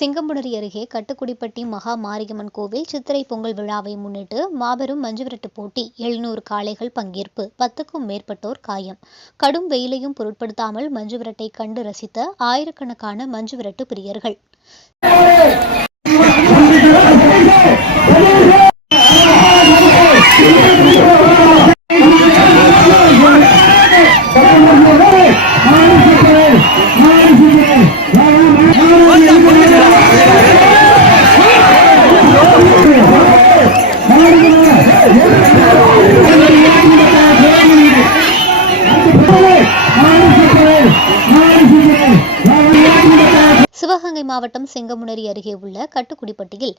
சிங்கம்புணரி அருகே கட்டுக்குடிப்பட்டி மகா மாரியம்மன் கோவில் சித்திரை பொங்கல் விழாவை முன்னிட்டு மாபெரும் மஞ்சுவிரட்டு போட்டி. 700 காளைகள் பங்கேற்பு. 10க்கும் மேற்பட்டோர் காயம். கடும் வெயிலையும் பொருட்படுத்தாமல் மஞ்சுவிரட்டை கண்டு ரசித்த ஆயிரக்கணக்கான மஞ்சுவிரட்டு பிரியர்கள். சிவகங்கை மாவட்டம் சிங்கமுனரி அருகே உள்ள கட்டுக்குடிப்பட்டியில்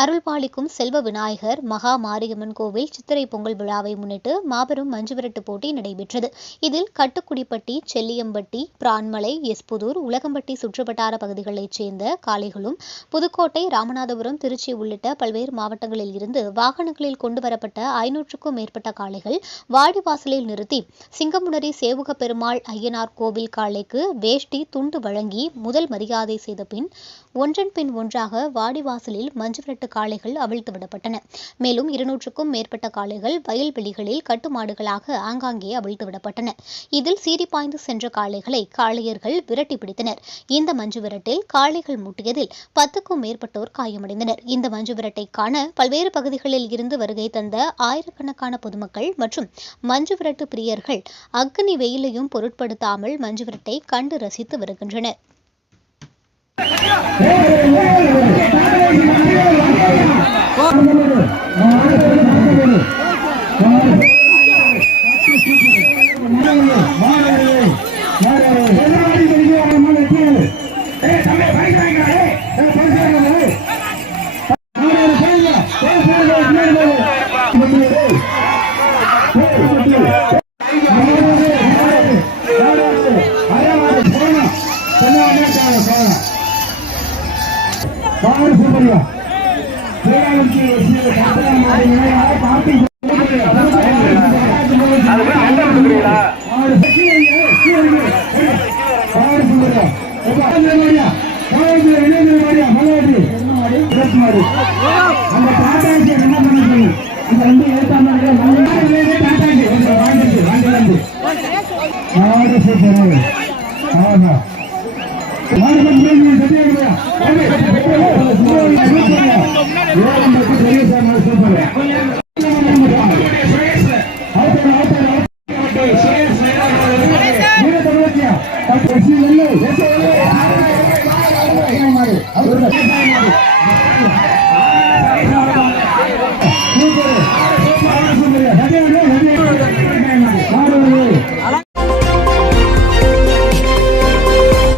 அருள்பாலிக்கும் செல்வ விநாயகர் மகா மாரியம்மன் கோவில் சித்திரை பொங்கல் விழாவை முன்னிட்டு மாபெரும் மஞ்சுவிரட்டு போட்டி நடைபெற்றது. இதில் கட்டுக்குடிப்பட்டி, செல்லியம்பட்டி, பிரான்மலை, எஸ்புதூர், உலகம்பட்டி சுற்றுவட்டார பகுதிகளைச் சேர்ந்த காளைகளும், புதுக்கோட்டை, ராமநாதபுரம், திருச்சி உள்ளிட்ட பல்வேறு மாவட்டங்களில் இருந்து வாகனங்களில் கொண்டுவரப்பட்ட 500க்கும் மேற்பட்ட காளைகள் வாடிவாசலில் நிறுத்தி சிங்கமுனரி சேவுக பெருமாள் ஐயனார் கோவில் காளைக்கு வேஷ்டி, துண்டு வழங்கி முதல் மரியாதை செய்த பின் ஒன்றன் பின் ஒன்றாக வாடிவாசலில் மஞ்சுவிரட்டு காளைகள் அவிழ்த்து விடப்பட்டன. மேலும் 200க்கும் மேற்பட்ட காளைகள் வயல்வெளிகளில் கட்டுமாடுகளாக ஆங்காங்கே அவிழ்த்து விடப்பட்டன. இதில் சீறி பாய்ந்து சென்ற காளைகளை காளையர்கள் விரட்டி பிடித்தனர். இந்த மஞ்சுவிரட்டில் காளைகள் முட்டியதில் 10க்கும் மேற்பட்டோர் காயமடைந்தனர். இந்த மஞ்சுவிரட்டை காண பல்வேறு பகுதிகளில் இருந்து வருகை தந்த ஆயிரக்கணக்கான பொதுமக்கள் மற்றும் மஞ்சுவிரட்டு பிரியர்கள் அக்னி வெயிலையும் பொருட்படுத்தாமல் மஞ்சுவிரட்டை கண்டு ரசித்து வருகின்றனர்.